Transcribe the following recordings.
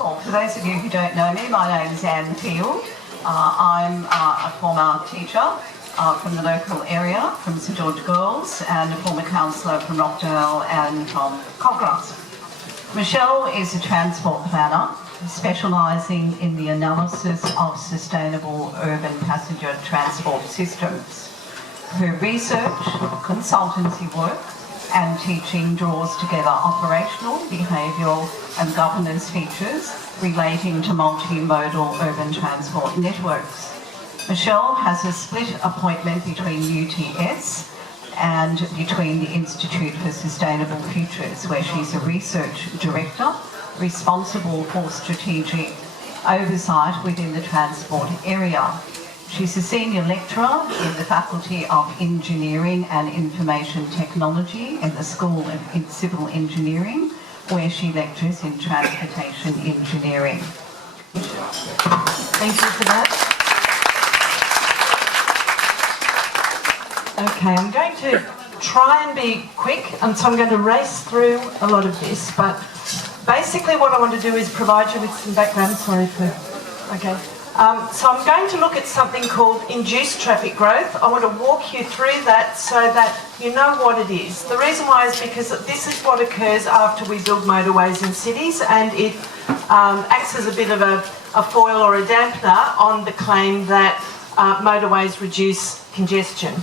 Well, for those of you who don't know me, my name is Anne Field. I'm a former teacher from the local area, from St George Girls, and a former councillor from Rockdale and from Kogarah. Michelle is a transport planner specialising in the analysis of sustainable urban passenger transport systems. Her research, consultancy work and teaching draws together operational, behavioural and governance features relating to multimodal urban transport networks. Michelle has a split appointment between UTS and between the Institute for Sustainable Futures, where she's a research director responsible for strategic oversight within the transport area. She's a senior lecturer in the Faculty of Engineering and Information Technology in the School of Civil Engineering, where she lectures in transportation engineering. Thank you for that. Okay, I'm going to try and be quick, and so I'm going to race through a lot of this, but basically what I want to do is provide you with some background. So I'm going to look at something called induced traffic growth. I want to walk you through that so that you know what it is. The reason why is because this is what occurs after we build motorways in cities, and it acts as a bit of a foil or a dampener on the claim that motorways reduce congestion.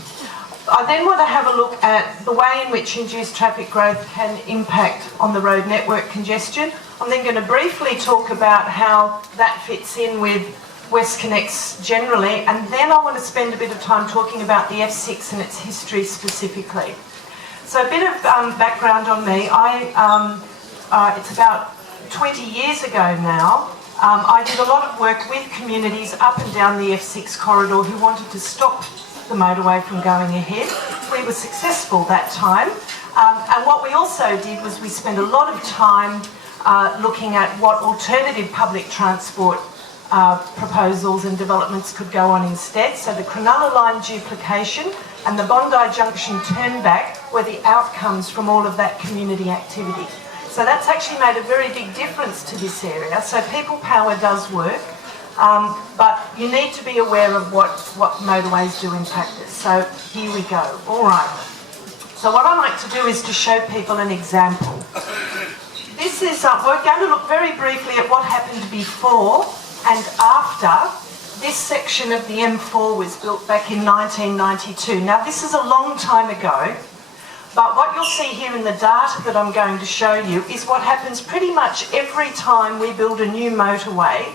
I then want to have a look at the way in which induced traffic growth can impact on the road network congestion. I'm then going to briefly talk about how that fits in with WestConnex generally, and then I want to spend a bit of time talking about the F6 and its history specifically. So a bit of background on me. It's about 20 years ago now. I did a lot of work with communities up and down the F6 corridor who wanted to stop the motorway from going ahead. We were successful that time, and what we also did was we spent a lot of time looking at what alternative public transport proposals and developments could go on instead. So the Cronulla line duplication and the Bondi Junction turnback were the outcomes from all of that community activity. So that's actually made a very big difference to this area. So people power does work, but you need to be aware of what motorways do in practice. So here we go. All right. So what I like to do is to show people an example. This is, we're going to look very briefly at what happened before and after this section of the M4 was built back in 1992. Now this is a long time ago, but what you'll see here in the data that I'm going to show you is what happens pretty much every time we build a new motorway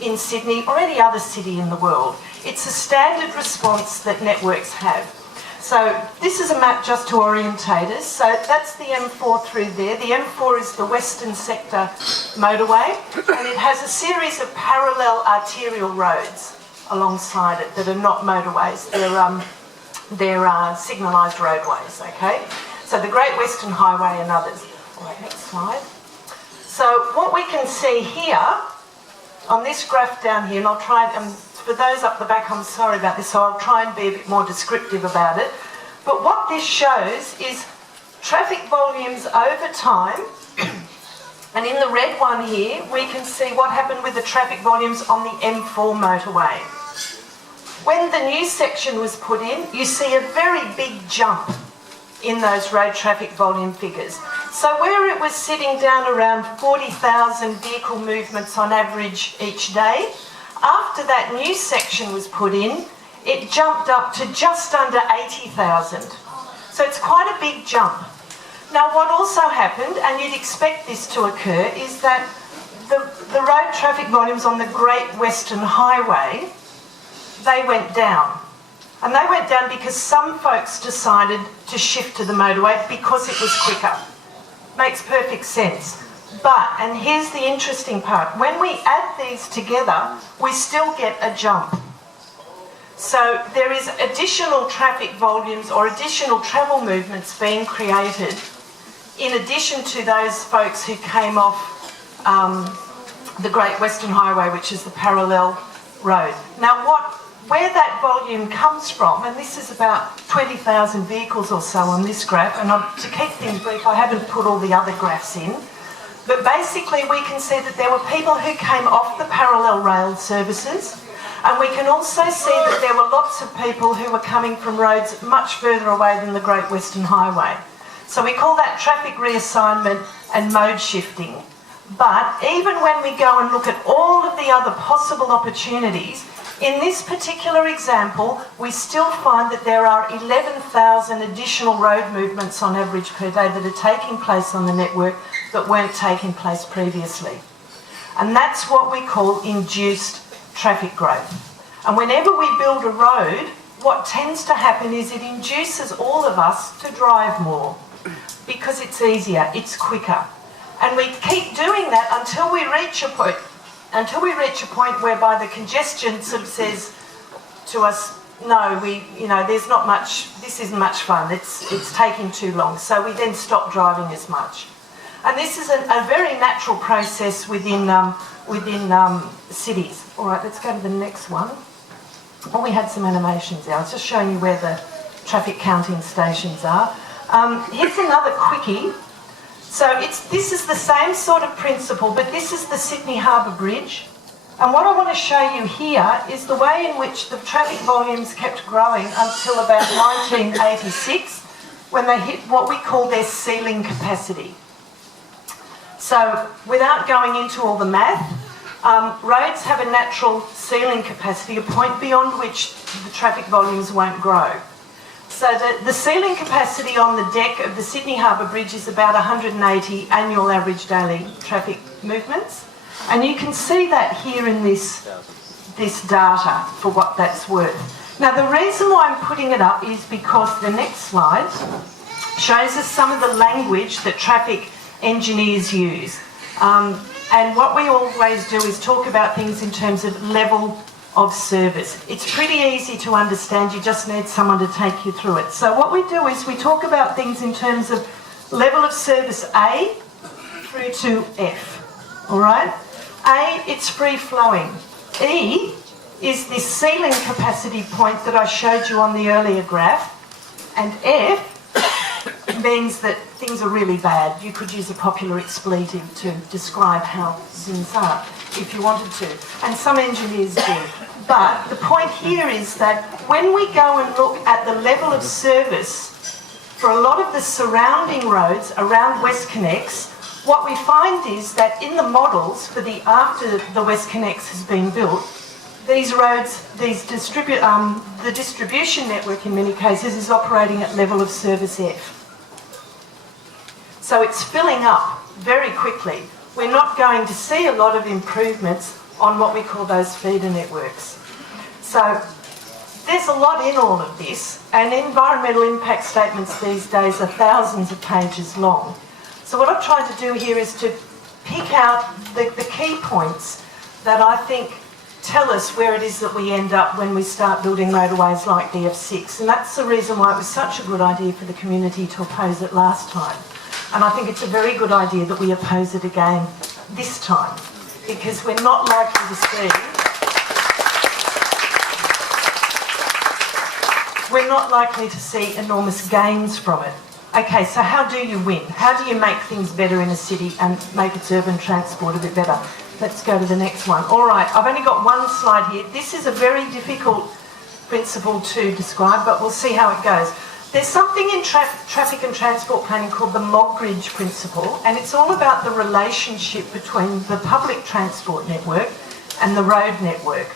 in Sydney or any other city in the world. It's a standard response that networks have. So this is a map just to orientate us. So that's the M4 through there. The M4 is the Western Sector motorway, and it has a series of parallel arterial roads alongside it that are not motorways. They're signalised roadways, okay? So the Great Western Highway and others. All right, next slide. So what we can see here on this graph down here, and I'll try and for those up the back, I'm sorry about this, so I'll try and be a bit more descriptive about it. But what this shows is traffic volumes over time, and in the red one here, we can see what happened with the traffic volumes on the M4 motorway. When the new section was put in, you see a very big jump in those road traffic volume figures. So where it was sitting down around 40,000 vehicle movements on average each day, after that new section was put in, it jumped up to just under 80,000. So it's quite a big jump. Now what also happened, and you'd expect this to occur, is that the road traffic volumes on the Great Western Highway, they went down. And they went down because some folks decided to shift to the motorway because it was quicker. Makes perfect sense. But, and here's the interesting part, when we add these together, we still get a jump. So there is additional traffic volumes or additional travel movements being created in addition to those folks who came off the Great Western Highway, which is the parallel road. Now where that volume comes from, and this is about 20,000 vehicles or so on this graph, and to keep things brief, I haven't put all the other graphs in, But basically we can see that there were people who came off the parallel rail services, and we can also see that there were lots of people who were coming from roads much further away than the Great Western Highway. So we call that traffic reassignment and mode shifting. But even when we go and look at all of the other possible opportunities, in this particular example, we still find that there are 11,000 additional road movements on average per day that are taking place on the network that weren't taking place previously. And that's what we call induced traffic growth. And whenever we build a road, what tends to happen is it induces all of us to drive more because it's easier, it's quicker. And we keep doing that until we reach a point whereby the congestion sort of says to us, no, there's not much, this isn't much fun, it's taking too long. So we then stop driving as much. And this is a very natural process within cities. All right, let's go to the next one. Oh, we had some animations there. I was just showing you where the traffic counting stations are. Here's another quickie. So this is the same sort of principle, but this is the Sydney Harbour Bridge. And what I want to show you here is the way in which the traffic volumes kept growing until about 1986, when they hit what we call their ceiling capacity. So without going into all the math, roads have a natural ceiling capacity, a point beyond which the traffic volumes won't grow. So the ceiling capacity on the deck of the Sydney Harbour Bridge is about 180 annual average daily traffic movements. And you can see that here in this data for what that's worth. Now the reason why I'm putting it up is because the next slide shows us some of the language that traffic engineers use. And what we always do is talk about things in terms of level of service. It's pretty easy to understand, you just need someone to take you through it. So what we do is we talk about things in terms of level of service A through to F, all right? A, it's free flowing. E is this ceiling capacity point that I showed you on the earlier graph, and F means that things are really bad. You could use a popular expletive to describe how things are if you wanted to, and some engineers do. But the point here is that when we go and look at the level of service for a lot of the surrounding roads around WestConnex, what we find is that in the models for after the WestConnex has been built, these roads, the distribution network in many cases is operating at level of service F. So it's filling up very quickly. We're not going to see a lot of improvements on what we call those feeder networks. So there's a lot in all of this, and environmental impact statements these days are thousands of pages long. So what I've tried to do here is to pick out the key points that I think tell us where it is that we end up when we start building motorways like the F6. And that's the reason why it was such a good idea for the community to oppose it last time. And I think it's a very good idea that we oppose it again this time, because we're not likely to see enormous gains from it. Okay, so how do you win? How do you make things better in a city and make its urban transport a bit better? Let's go to the next one. All right, I've only got one slide here. This is a very difficult principle to describe, but we'll see how it goes. There's something in traffic and transport planning called the Mockridge principle, and it's all about the relationship between the public transport network and the road network.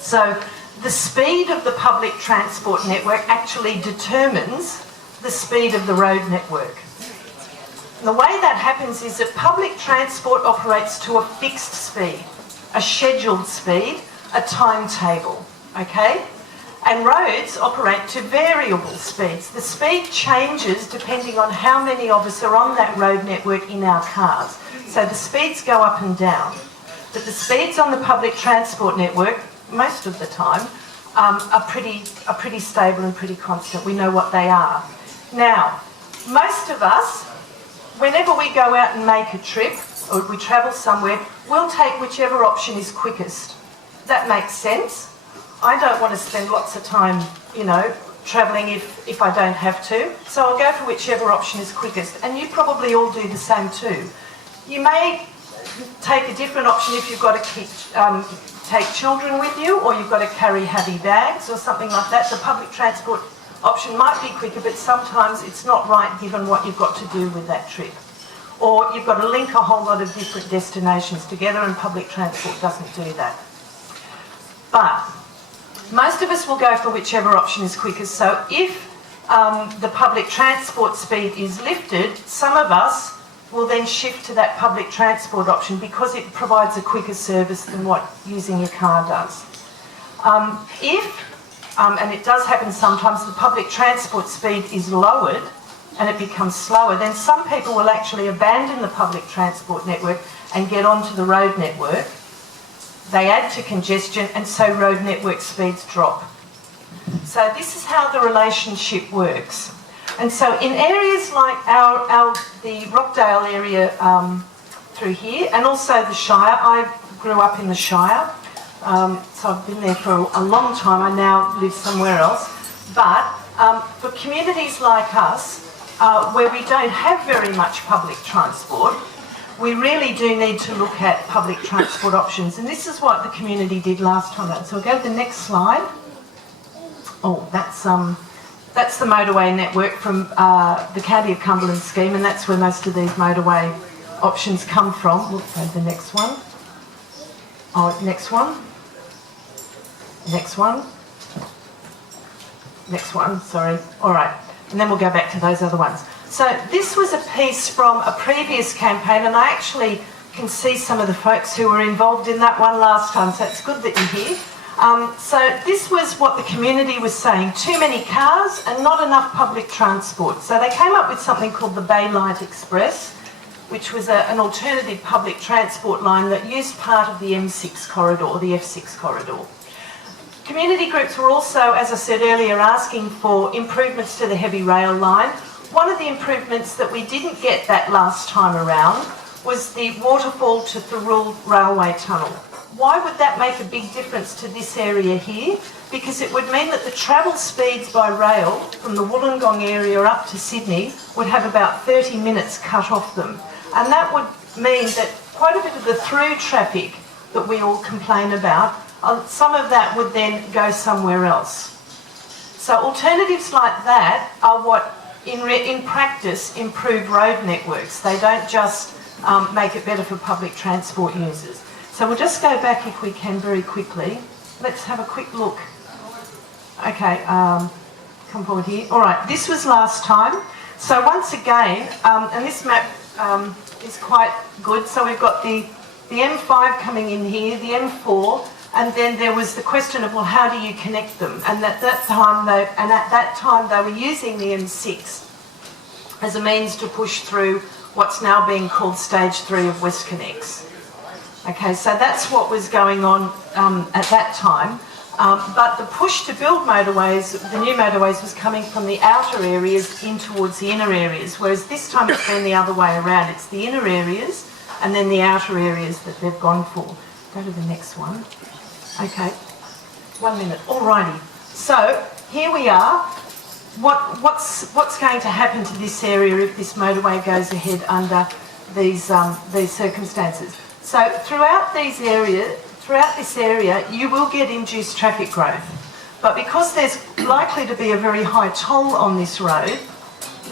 So the speed of the public transport network actually determines the speed of the road network. And the way that happens is that public transport operates to a fixed speed, a scheduled speed, a timetable, okay? And roads operate to variable speeds. The speed changes depending on how many of us are on that road network in our cars. So the speeds go up and down. But the speeds on the public transport network, most of the time, are pretty stable and pretty constant. We know what they are. Now, most of us, whenever we go out and make a trip, or we travel somewhere, we'll take whichever option is quickest. That makes sense. I don't want to spend lots of time, travelling if I don't have to. So I'll go for whichever option is quickest. And you probably all do the same too. You may take a different option if you've got to take children with you, or you've got to carry heavy bags or something like that. The public transport option might be quicker, but sometimes it's not right given what you've got to do with that trip. Or you've got to link a whole lot of different destinations together, and public transport doesn't do that. But most of us will go for whichever option is quickest. So if the public transport speed is lifted, some of us will then shift to that public transport option because it provides a quicker service than what using your car does. And it does happen sometimes, the public transport speed is lowered and it becomes slower, then some people will actually abandon the public transport network and get onto the road network. They add to congestion, and so road network speeds drop. So this is how the relationship works. And so in areas like the Rockdale area through here, and also the Shire, I grew up in the Shire, so I've been there for a long time. I now live somewhere else. But for communities like us, where we don't have very much public transport, we really do need to look at public transport options. And this is what the community did last time. So we'll go to the next slide. Oh, that's the motorway network from the County of Cumberland scheme, and that's where most of these motorway options come from. We'll go to the next one. Oh, next one. Next one. Next one, sorry. All right. And then we'll go back to those other ones. So this was a piece from a previous campaign, and I actually can see some of the folks who were involved in that one last time, so it's good that you're here. So this was what the community was saying: too many cars and not enough public transport. So they came up with something called the Bay Light Express, which was an alternative public transport line that used part of the M6 corridor, or the F6 corridor. Community groups were also, as I said earlier, asking for improvements to the heavy rail line. One of the improvements that we didn't get that last time around was the waterfall to Thurul Railway Tunnel. Why would that make a big difference to this area here? Because it would mean that the travel speeds by rail from the Wollongong area up to Sydney would have about 30 minutes cut off them. And that would mean that quite a bit of the through traffic that we all complain about, some of that would then go somewhere else. So alternatives like that are what, in practice, improve road networks. They don't just make it better for public transport users. So we'll just go back, if we can, very quickly. Let's have a quick look. Okay, come forward here. All right, this was last time. So once again, and this map is quite good. So we've got the M5 coming in here, the M4, and then there was the question of, well, how do you connect them? And at that time they were using the M6 as a means to push through what's now being called Stage 3 of WestConnex. Okay, so that's what was going on at that time. But the push to build motorways, the new motorways, was coming from the outer areas in towards the inner areas, whereas this time it's been the other way around. It's the inner areas and then the outer areas that they've gone for. Go to the next one. Okay, 1 minute. Alrighty. So here we are. What's going to happen to this area if this motorway goes ahead under these circumstances? So throughout this area, you will get induced traffic growth. But because there's likely to be a very high toll on this road,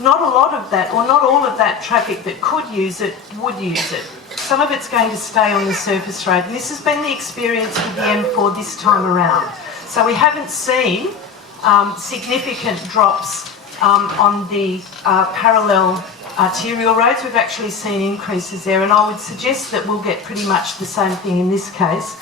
not a lot of that, or not all of that traffic that could use it, would use it. Some of it's going to stay on the surface road. And this has been the experience with the M4 this time around. So we haven't seen significant drops on the parallel arterial roads. We've actually seen increases there, and I would suggest that we'll get pretty much the same thing in this case.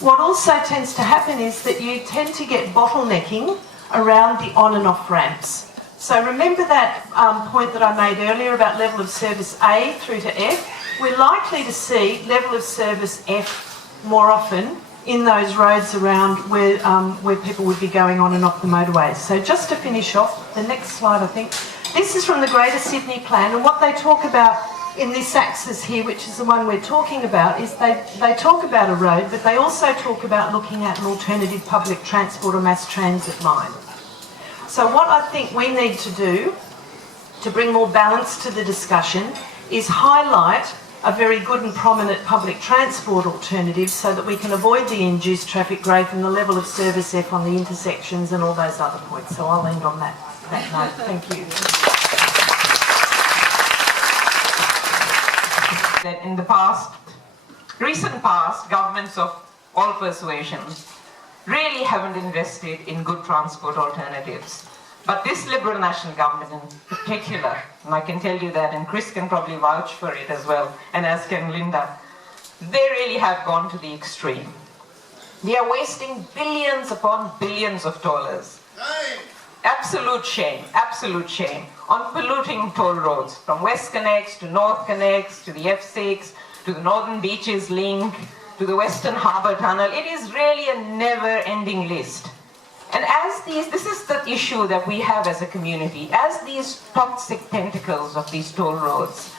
What also tends to happen is that you tend to get bottlenecking around the on and off ramps. So remember that point that I made earlier about level of service A through to F? We're likely to see level of service F more often in those roads around where people would be going on and off the motorways. So just to finish off, the next slide, I think. This is from the Greater Sydney Plan, and what they talk about in this axis here, which is the one we're talking about, is they talk about a road, but they also talk about looking at an alternative public transport or mass transit line. So what I think we need to do to bring more balance to the discussion is highlight a very good and prominent public transport alternative so that we can avoid the induced traffic growth and the level of service F on the intersections and all those other points. So I'll end on that note. Thank you. That in the recent past, governments of all persuasions really haven't invested in good transport alternatives. But this Liberal National Government in particular, and I can tell you that, and Chris can probably vouch for it as well, and as can Linda, they really have gone to the extreme. They are wasting billions upon billions of dollars. Absolute shame, on polluting toll roads, from West Connects to North Connects, to the F6, to the Northern Beaches Link, to the Western Harbour Tunnel. It is really a never-ending list. And this is the issue that we have as a community, as these toxic tentacles of these toll roads,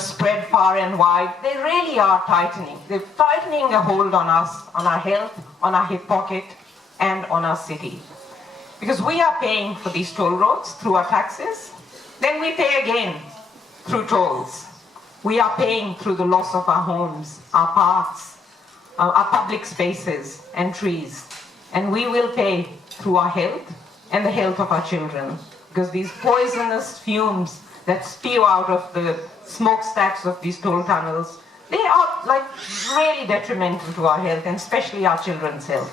spread far and wide, they really are tightening. They're tightening a hold on us, on our health, on our hip pocket, and on our city. Because we are paying for these toll roads through our taxes, then we pay again through tolls. We are paying through the loss of our homes, our parks, our public spaces and trees. And we will pay through our health and the health of our children. Because these poisonous fumes that spew out of the smokestacks of these toll tunnels, they are really detrimental to our health and especially our children's health.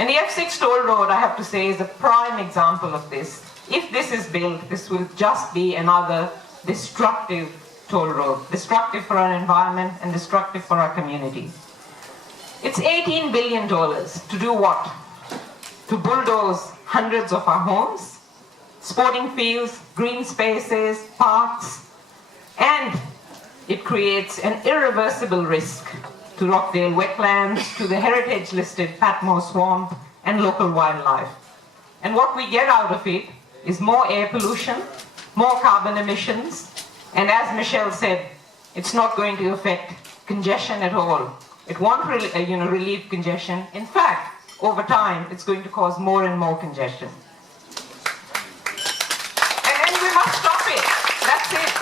And the F6 toll road, I have to say, is a prime example of this. If this is built, this will just be another destructive toll road. Destructive for our environment and destructive for our community. It's $18 billion to do what? To bulldoze hundreds of our homes, sporting fields, green spaces, parks, and it creates an irreversible risk to Rockdale wetlands, to the heritage-listed Patmore Swamp, and local wildlife. And what we get out of it is more air pollution, more carbon emissions, and as Michelle said, it's not going to affect congestion at all. It won't relieve congestion. In fact, over time, it's going to cause more and more congestion. And we must stop it. That's it.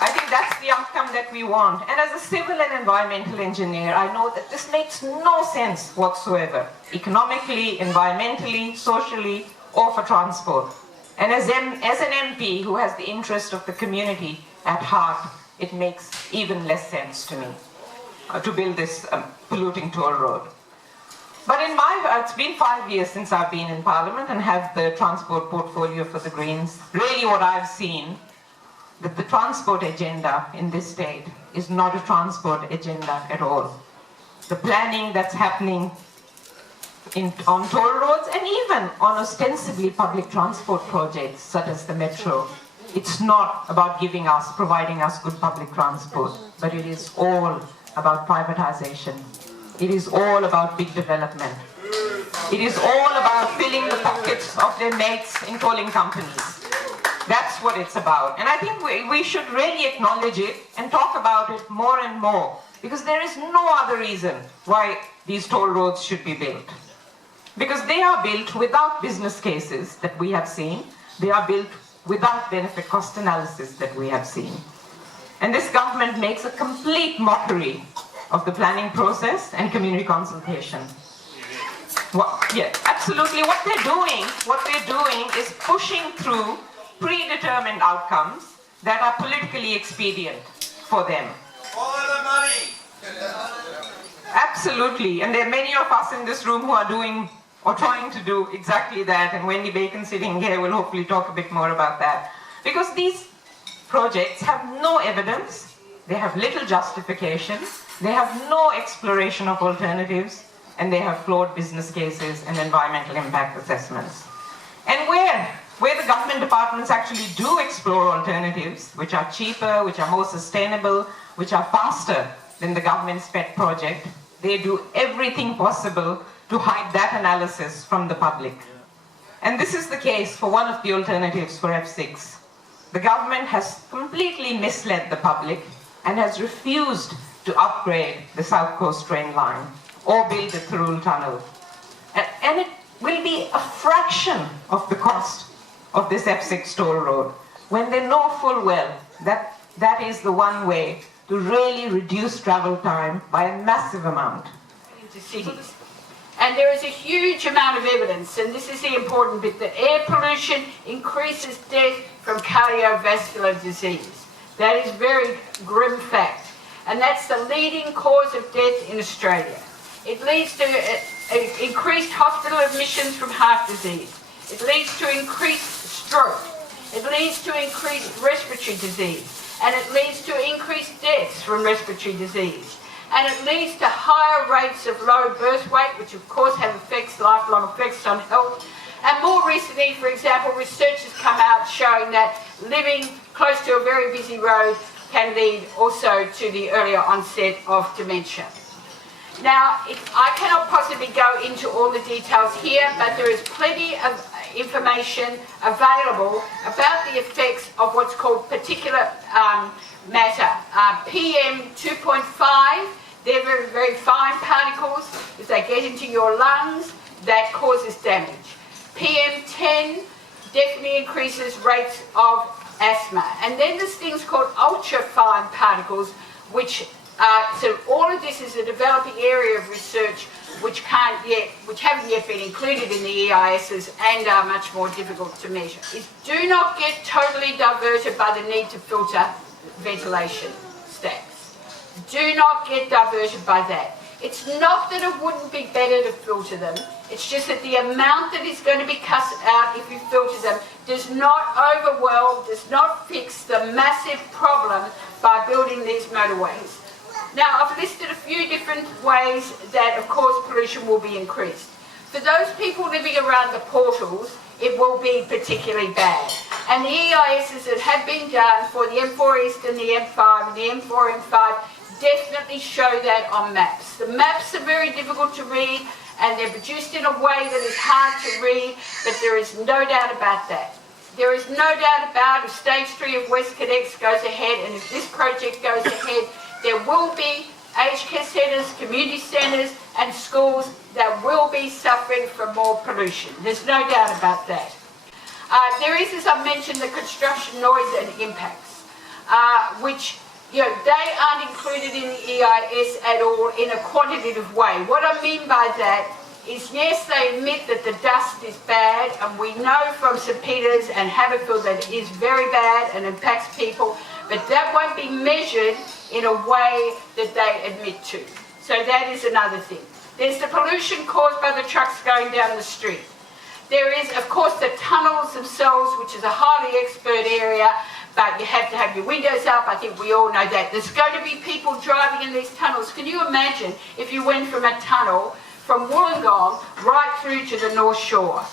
I think that's the outcome that we want. And as a civil and environmental engineer, I know that this makes no sense whatsoever, economically, environmentally, socially, or for transport. And as an MP who has the interest of the community at heart, it makes even less sense to me to build this polluting toll road. But it's been 5 years since I've been in Parliament and have the transport portfolio for the Greens. Really what I've seen, that the transport agenda in this state is not a transport agenda at all. The planning that's happening on toll roads and even on ostensibly public transport projects such as the metro, it's not about providing us good public transport, but it is all about privatization. It is all about big development. It is all about filling the pockets of their mates in tolling companies. That's what it's about. And I think we should really acknowledge it and talk about it more and more, because there is no other reason why these toll roads should be built. Because they are built without business cases that we have seen. They are built without benefit cost analysis that we have seen. And this government makes a complete mockery of the planning process and community consultation. Absolutely. What they're doing is pushing through predetermined outcomes that are politically expedient for them. Follow the money! Absolutely. And there are many of us in this room who are doing or trying to do exactly that. And Wendy Bacon sitting here will hopefully talk a bit more about that. Because these projects have no evidence, they have little justification, they have no exploration of alternatives, and they have flawed business cases and environmental impact assessments. And where the government departments actually do explore alternatives, which are cheaper, which are more sustainable, which are faster than the government's pet project, they do everything possible to hide that analysis from the public. And this is the case for one of the alternatives for F6. The government has completely misled the public and has refused to upgrade the South Coast train line or build the Thirul Tunnel. And it will be a fraction of the cost of this F6 toll road when they know full well that that is the one way to really reduce travel time by a massive amount. Into cities. And there is a huge amount of evidence, and this is the important bit, that air pollution increases death from cardiovascular disease. That is very grim fact. And that's the leading cause of death in Australia. It leads to increased hospital admissions from heart disease. It leads to increased stroke. It leads to increased respiratory disease. And it leads to increased deaths from respiratory disease. And it leads to higher rates of low birth weight, which of course have effects, lifelong effects on health. And more recently, for example, research has come out showing that living close to a very busy road can lead also to the earlier onset of dementia. Now, I cannot possibly go into all the details here, but there is plenty of information available about the effects of what's called particulate matter. PM 2.5, they're very, very fine particles. If they get into your lungs, that causes damage. PM 10 definitely increases rates of asthma. And then there's things called ultra-fine particles, which so all of this is a developing area of research which haven't yet been included in the EISs and are much more difficult to measure. Do not get totally diverted by the need to filter ventilation stacks. Do not get diverted by that. It's not that it wouldn't be better to filter them, it's just that the amount that is going to be cut out if you filter them does not overwhelm, does not fix the massive problem by building these motorways. Now, I've listed a few different ways that, of course, pollution will be increased. For those people living around the portals, it will be particularly bad. And the EISs that have been done for the M4 East and the M5 and the M4, M5 definitely show that on maps. The maps are very difficult to read and they're produced in a way that is hard to read, but there is no doubt about that. There is no doubt about if Stage 3 of West Cadex goes ahead and if this project goes ahead, there will be aged care centres, community centres and schools that will be suffering from more pollution. There's no doubt about that. There is, as I mentioned, the construction noise and impacts, which they aren't included in the EIS at all in a quantitative way. What I mean by that is, yes, they admit that the dust is bad, and we know from St Peters and Haverfield that it is very bad and impacts people, but that won't be measured in a way that they admit to. So that is another thing. There's the pollution caused by the trucks going down the street. There is, of course, the tunnels themselves, which is a highly expert area, but you have to have your windows up. I think we all know that. There's going to be people driving in these tunnels. Can you imagine if you went from a tunnel from Wollongong right through to the North Shore?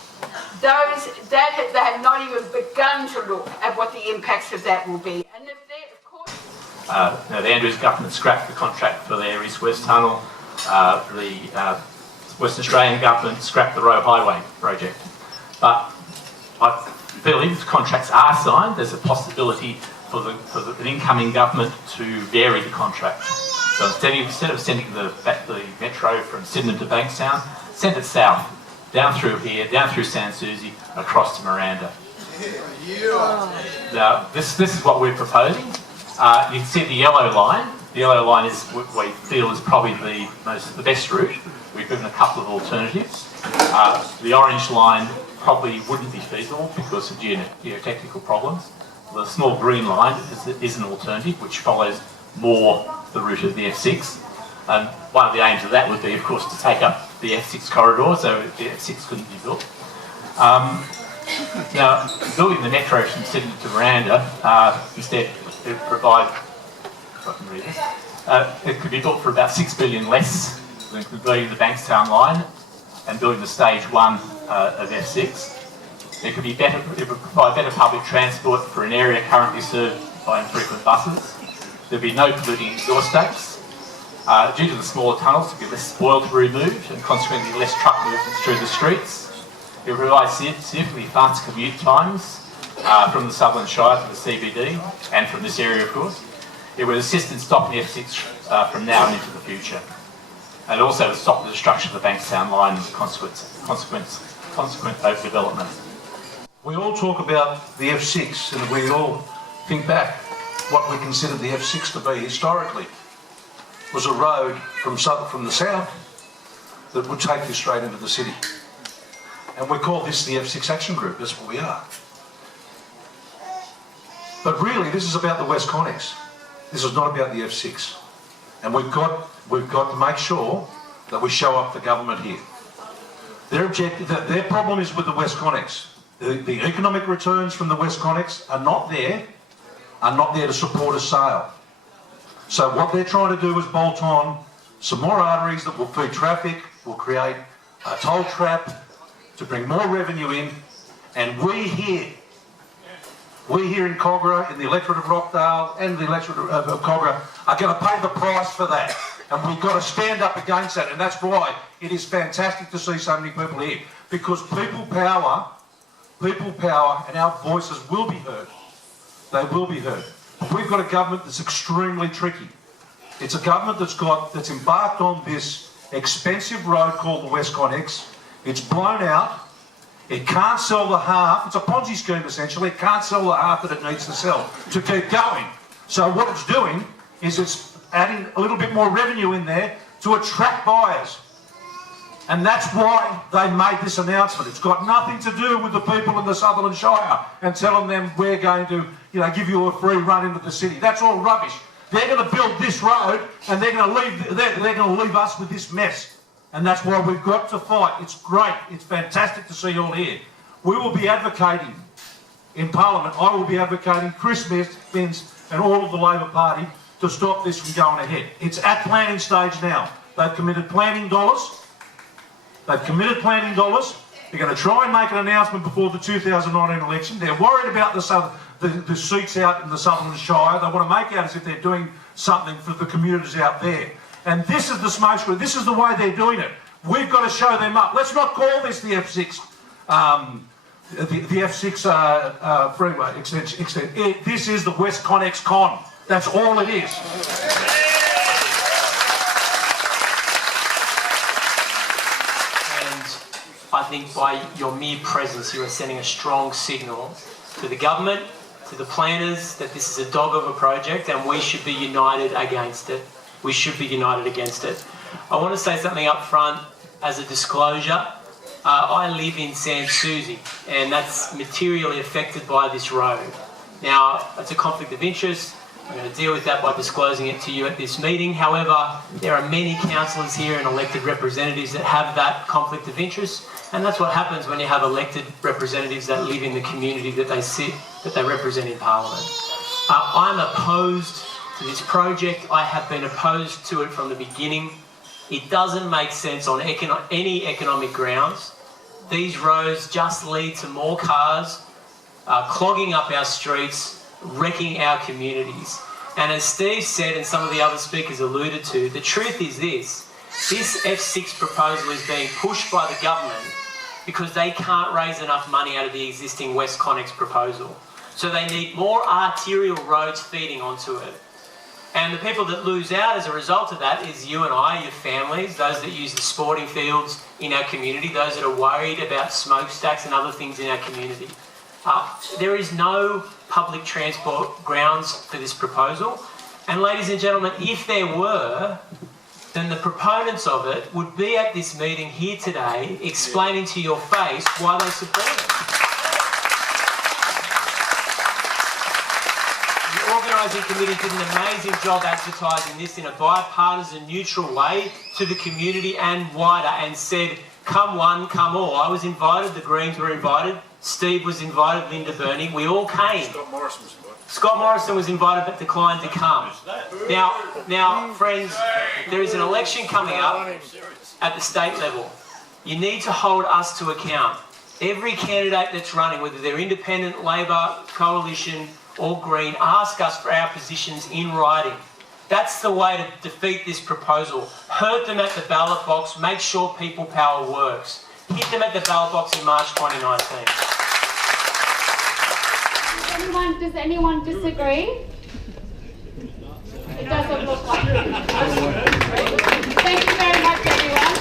They have not even begun to look at what the impacts of that will be. And of course, the Andrews government scrapped the contract for their East-West Tunnel. The Western Australian government scrapped the Roe Highway project. But I believe if contracts are signed, there's a possibility for the incoming government to vary the contract. So instead of sending the metro from Sydenham to Bankstown, send it south, down through here, down through Sans Souci, across to Miranda. Now, this is what we're proposing. You can see the yellow line. The yellow line is what we feel is probably the best route. We've given a couple of alternatives. The orange line probably wouldn't be feasible because of geotechnical problems. The small green line is an alternative which follows more the route of the F6. And one of the aims of that would be, of course, to take up the F6 corridor, so the F6 couldn't be built. Now, building the metro from Sydney to Miranda, instead it provide, if I can read this, it could be built for about $6 billion less than completing the Bankstown line and building the stage 1 of F6. It would provide better public transport for an area currently served by infrequent buses. There'd be no polluting exhaust stacks. Due to the smaller tunnels, there'd be less spoil to remove and consequently less truck movements through the streets. It provides significantly faster commute times from the Sutherland Shire to the CBD and from this area, of course. It would assist in stopping F6 from now and into the future. And also would stop the destruction of the Bankstown line and the consequent overdevelopment. We all talk about the F6 and we all think back what we considered the F6 to be historically. Was a road from the south that would take you straight into the city. And we call this the F6 Action Group, that's what we are. But really, this is about the West Connex. This is not about the F6. And we've got to make sure that we show up the government here. Their problem is with the West Connex. The economic returns from the West Connex are not there to support a sale. So what they're trying to do is bolt on some more arteries that will feed traffic, will create a toll trap to bring more revenue in, and we here in Kogarah, in the electorate of Rockdale and the electorate of Kogarah are going to pay the price for that. And we've got to stand up against that, and that's why it is fantastic to see so many people here, because people power, and our voices will be heard. They will be heard. We've got a government that's extremely tricky. It's a government that's embarked on this expensive road called the West Connex. It's blown out. It can't sell the half. It's a Ponzi scheme essentially. It can't sell the half that it needs to sell to keep going. So what it's doing is it's adding a little bit more revenue in there to attract buyers. And that's why they made this announcement. It's got nothing to do with the people in the Sutherland Shire and telling them we're going to, give you a free run into the city. That's all rubbish. They're going to build this road and they're going to leave us with this mess. And that's why we've got to fight. It's great. It's fantastic to see you all here. We will be advocating in Parliament. I will be advocating, Chris Vince and all of the Labor Party to stop this from going ahead. It's at planning stage now. They've committed planning dollars. They're going to try and make an announcement before the 2019 election. They're worried about the seats out in the Sutherland Shire. They want to make out as if they're doing something for the communities out there. And this is the smoke screen. This is the way they're doing it. We've got to show them up. Let's not call this the F6, the F6 freeway extension. This is the West Connex Con. That's all it is. I think by your mere presence you are sending a strong signal to the government, to the planners, that this is a dog of a project and we should be united against it. We should be united against it. I want to say something up front as a disclosure. I live in Sans Souci and that's materially affected by this road. Now, it's a conflict of interest. I'm going to deal with that by disclosing it to you at this meeting. However, there are many councillors here and elected representatives that have that conflict of interest, and that's what happens when you have elected representatives that live in the community that they represent in Parliament. I'm opposed to this project. I have been opposed to it from the beginning. It doesn't make sense on any economic grounds. These roads just lead to more cars clogging up our streets, wrecking our communities. And as Steve said and some of the other speakers alluded to, the truth is this F6 proposal is being pushed by the government because they can't raise enough money out of the existing West Connex proposal. So they need more arterial roads feeding onto it. And the people that lose out as a result of that is you and I, your families, those that use the sporting fields in our community, those that are worried about smokestacks and other things in our community. There is no public transport grounds for this proposal. And ladies and gentlemen, if there were, then the proponents of it would be at this meeting here today explaining to your face why they support it. The organising committee did an amazing job advertising this in a bipartisan, neutral way to the community and wider, and said, come one, come all. I was invited, the Greens were invited, Steve was invited, Linda Burney, we all came. Scott Morrison was invited but declined to come. Now, friends, there is an election coming up at the state level. You need to hold us to account. Every candidate that's running, whether they're independent, Labor, Coalition or Green, ask us for our positions in writing. That's the way to defeat this proposal. Hurt them at the ballot box, make sure people power works. Hit them at the ballot box in March 2019. Does anyone disagree? It doesn't look like it. Thank you very much, everyone.